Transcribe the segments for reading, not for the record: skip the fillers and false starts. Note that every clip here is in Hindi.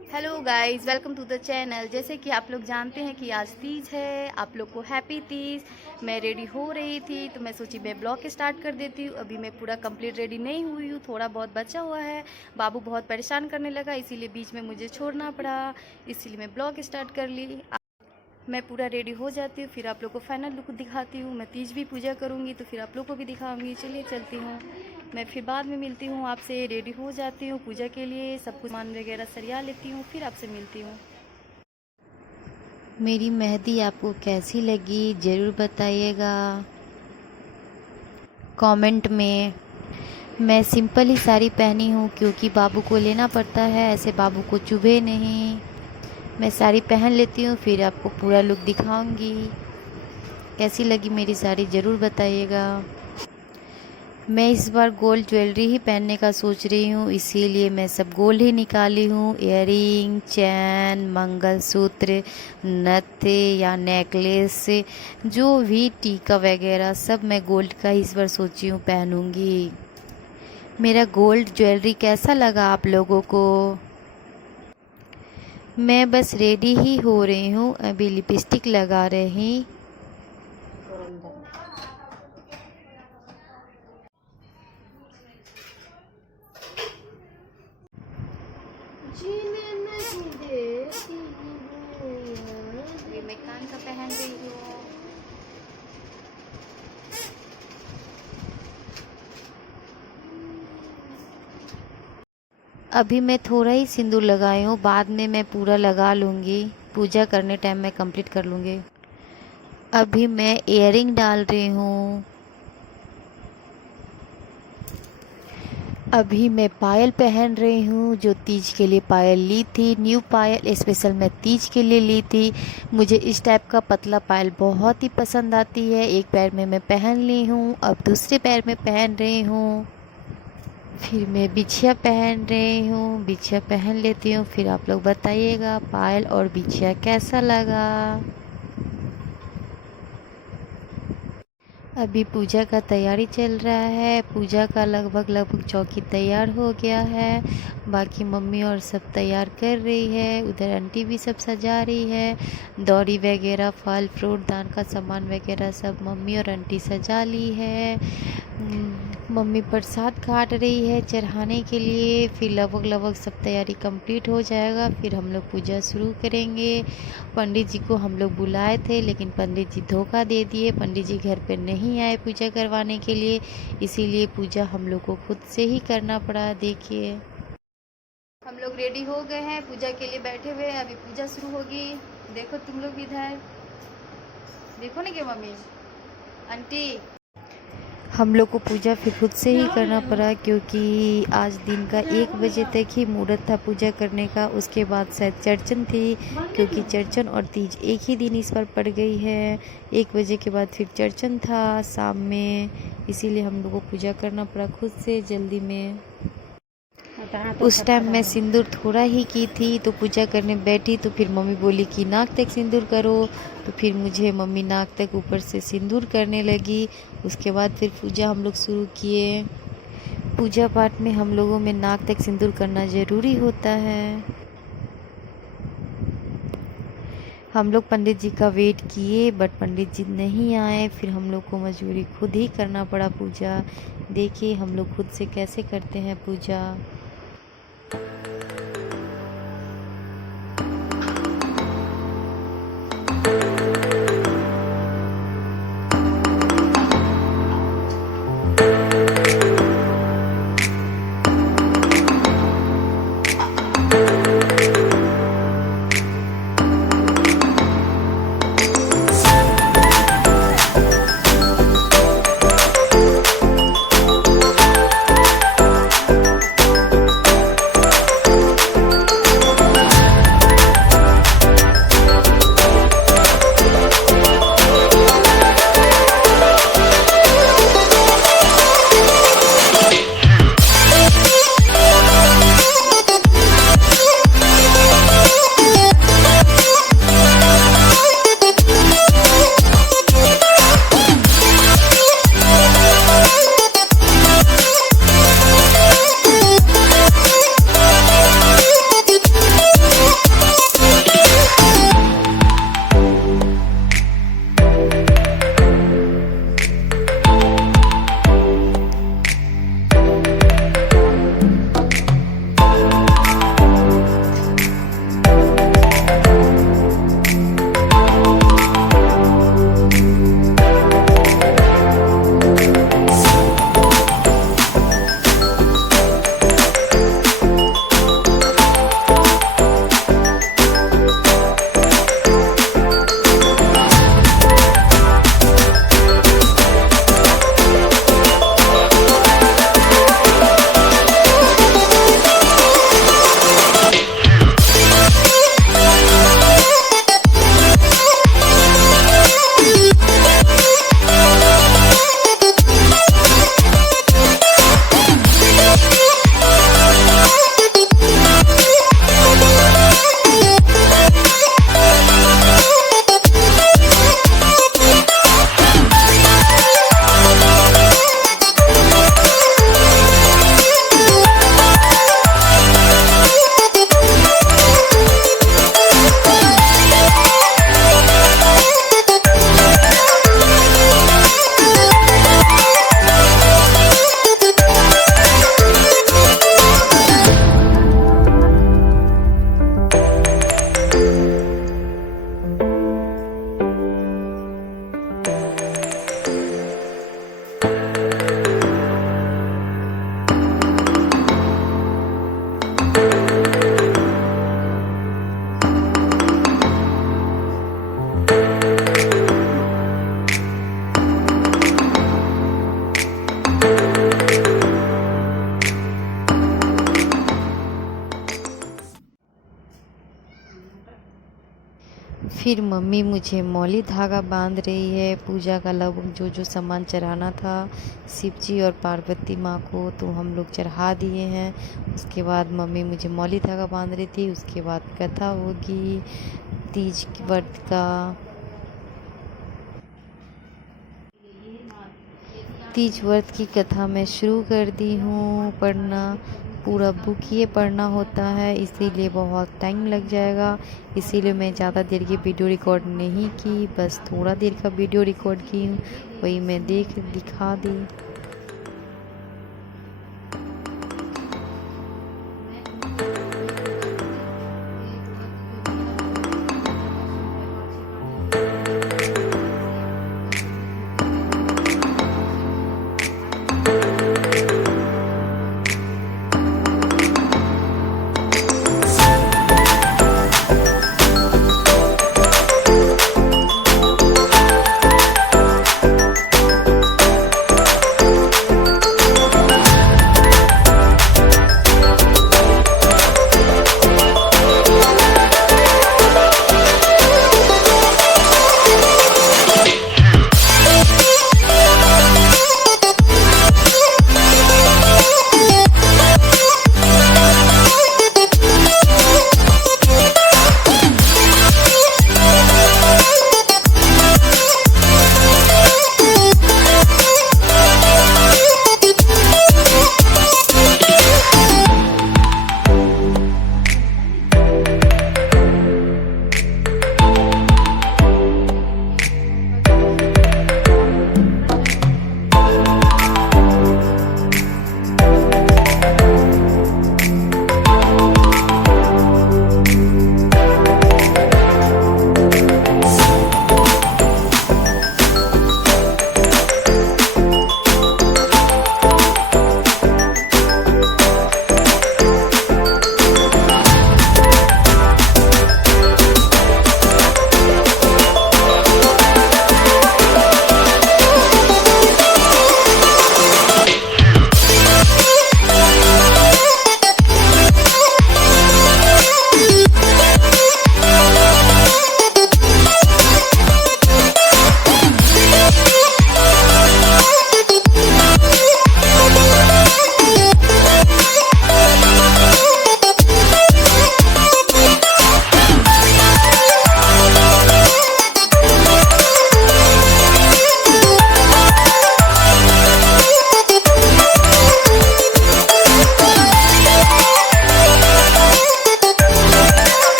Hello guys, welcome to the channel. जैसे कि आप लोग जानते हैं कि आज तीज है। आप लोग को हैप्पी तीज। मैं रेडी हो रही थी तो मैं सोची मैं ब्लॉग स्टार्ट कर देती हूँ। अभी मैं पूरा कंप्लीट रेडी नहीं हुई हूँ, थोड़ा बहुत बचा हुआ है। बाबू बहुत परेशान करने लगा, इसीलिए बीच में मुझे छोड़ना पड़ा, इसीलिए मैं ब्लॉग स्टार्ट कर ली। मैं पूरा रेडी हो जाती हूँ, फिर आप लोग को फाइनल लुक दिखाती हूँ। मैं तीज भी पूजा करूँगी तो फिर आप लोग को भी दिखाऊँगी। चलिए चलती हूँ, मैं फिर बाद में मिलती हूँ आपसे। रेडी हो जाती हूँ पूजा के लिए, सब कुछ सामान वगैरह सरिया लेती हूँ, फिर आपसे मिलती हूँ। मेरी मेहंदी आपको कैसी लगी ज़रूर बताइएगा कमेंट में। मैं सिंपल ही साड़ी पहनी हूँ क्योंकि बाबू को लेना पड़ता है, ऐसे बाबू को चुभे नहीं। मैं साड़ी पहन लेती हूँ फिर आपको पूरा लुक दिखाऊंगी। कैसी लगी मेरी साड़ी ज़रूर बताइएगा। मैं इस बार गोल्ड ज्वेलरी ही पहनने का सोच रही हूँ, इसीलिए मैं सब गोल्ड ही निकाली हूँ। इयररिंग, चैन, मंगलसूत्र, नथ या नेकलेस, जो भी टीका वगैरह सब मैं गोल्ड का इस बार सोची हूँ पहनूंगी। मेरा गोल्ड ज्वेलरी कैसा लगा आप लोगों को? मैं बस रेडी ही हो रही हूँ, अभी लिपस्टिक लगा रही। अभी मैं कान का पहन रही हूँ। अभी मैं थोड़ा ही सिंदूर लगाई हूँ, बाद में मैं पूरा लगा लूँगी। पूजा करने टाइम मैं कंप्लीट कर लूँगी। अभी मैं इयररिंग डाल रही हूँ। अभी मैं पायल पहन रही हूँ, जो तीज के लिए पायल ली थी। न्यू पायल स्पेशल मैं तीज के लिए ली थी। मुझे इस टाइप का पतला पायल बहुत ही पसंद आती है। एक पैर में मैं पहन ली हूँ, अब दूसरे पैर में पहन रही हूँ। फिर मैं बिछिया पहन रही हूँ, बिछिया पहन लेती हूँ, फिर आप लोग बताइएगा पायल और बिछिया कैसा लगा। अभी पूजा का तैयारी चल रहा है। पूजा का लगभग चौकी तैयार हो गया है, बाकी मम्मी और सब तैयार कर रही है। उधर आंटी भी सब सजा रही है। दौरी वगैरह, फल फ्रूट, दान का सामान वगैरह सब मम्मी और आंटी सजा ली है। मम्मी प्रसाद काट रही है चढ़ाने के लिए। फिर लगभग सब तैयारी कंप्लीट हो जाएगा, फिर हम लोग पूजा शुरू करेंगे। पंडित जी को हम लोग बुलाए थे लेकिन पंडित जी धोखा दे दिए। पंडित जी घर पे नहीं आए पूजा करवाने के लिए, इसीलिए पूजा हम लोग को खुद से ही करना पड़ा। देखिए हम लोग रेडी हो गए हैं, पूजा के लिए बैठे हुए हैं। अभी पूजा शुरू होगी। देखो तुम लोग इधर देखो ना, क्या मम्मी आंटी। हम लोग को पूजा फिर खुद से ही करना पड़ा क्योंकि आज दिन का 1 बजे तक ही मुहूर्त था पूजा करने का। उसके बाद शायद चर्चन थी, क्योंकि चर्चन और तीज एक ही दिन इस पर पड़ गई है। 1 बजे के बाद फिर चर्चन था शाम में, इसीलिए हम लोग को पूजा करना पड़ा खुद से जल्दी में। उस टाइम मैं सिंदूर थोड़ा ही की थी, तो पूजा करने बैठी तो फिर मम्मी बोली कि नाक तक सिंदूर करो, तो फिर मुझे मम्मी नाक तक ऊपर से सिंदूर करने लगी। उसके बाद फिर पूजा हम लोग शुरू किए। पूजा पाठ में हम लोगों में नाक तक सिंदूर करना ज़रूरी होता है। हम लोग पंडित जी का वेट किए बट पंडित जी नहीं आए, फिर हम लोग को मजबूरी खुद ही करना पड़ा पूजा। देखिए हम लोग खुद से कैसे करते हैं पूजा। फिर मम्मी मुझे मौली धागा बांध रही है। पूजा का लगभग जो जो सामान चढ़ाना था शिव जी और पार्वती माँ को तो हम लोग चढ़ा दिए हैं। उसके बाद मम्मी मुझे मौली धागा बांध रही थी। उसके बाद कथा होगी तीज व्रत का। तीज व्रत की कथा मैं शुरू कर दी हूँ पढ़ना। पूरा बुक ये पढ़ना होता है, इसीलिए बहुत टाइम लग जाएगा। इसीलिए मैं ज़्यादा देर की वीडियो रिकॉर्ड नहीं की, बस थोड़ा देर का वीडियो रिकॉर्ड की हूँ, वही मैं दिखा दी।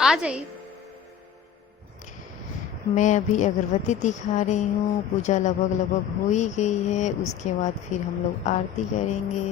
आ जाइए। मैं अभी अगरबत्ती दिखा रही हूँ। पूजा लगभग हो ही गई है। उसके बाद फिर हम लोग आरती करेंगे।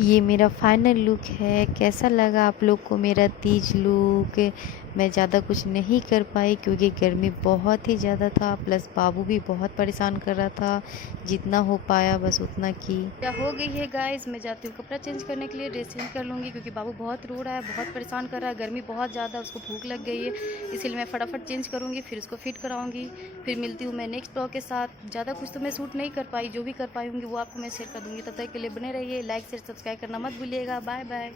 ये मेरा फाइनल लुक है। कैसा लगा आप लोग को मेरा तीज लुक? मैं ज़्यादा कुछ नहीं कर पाई क्योंकि गर्मी बहुत ही ज़्यादा था, प्लस बाबू भी बहुत परेशान कर रहा था। जितना हो पाया बस उतना की। क्या हो गई है गाइस, मैं जाती हूँ कपड़ा चेंज करने के लिए, ड्रेस चेंज कर लूँगी क्योंकि बाबू बहुत रो रहा है, बहुत परेशान कर रहा है, गर्मी बहुत ज़्यादा, उसको भूख लग गई है, इसलिए मैं फटाफट चेंज करूँगी, फिर उसको फिट कराऊँगी। फिर मिलती हूँ मैं नेक्स्ट ब्लॉग के साथ। ज़्यादा कुछ तो मैं शूट नहीं कर पाई, जो भी कर पाई होंगी वो आपको मैं शेयर कर दूँगी। तब तक के लिए बने रहिए, लाइक शेयर सब्सक्राइब करना मत भूलिएगा। Bye bye.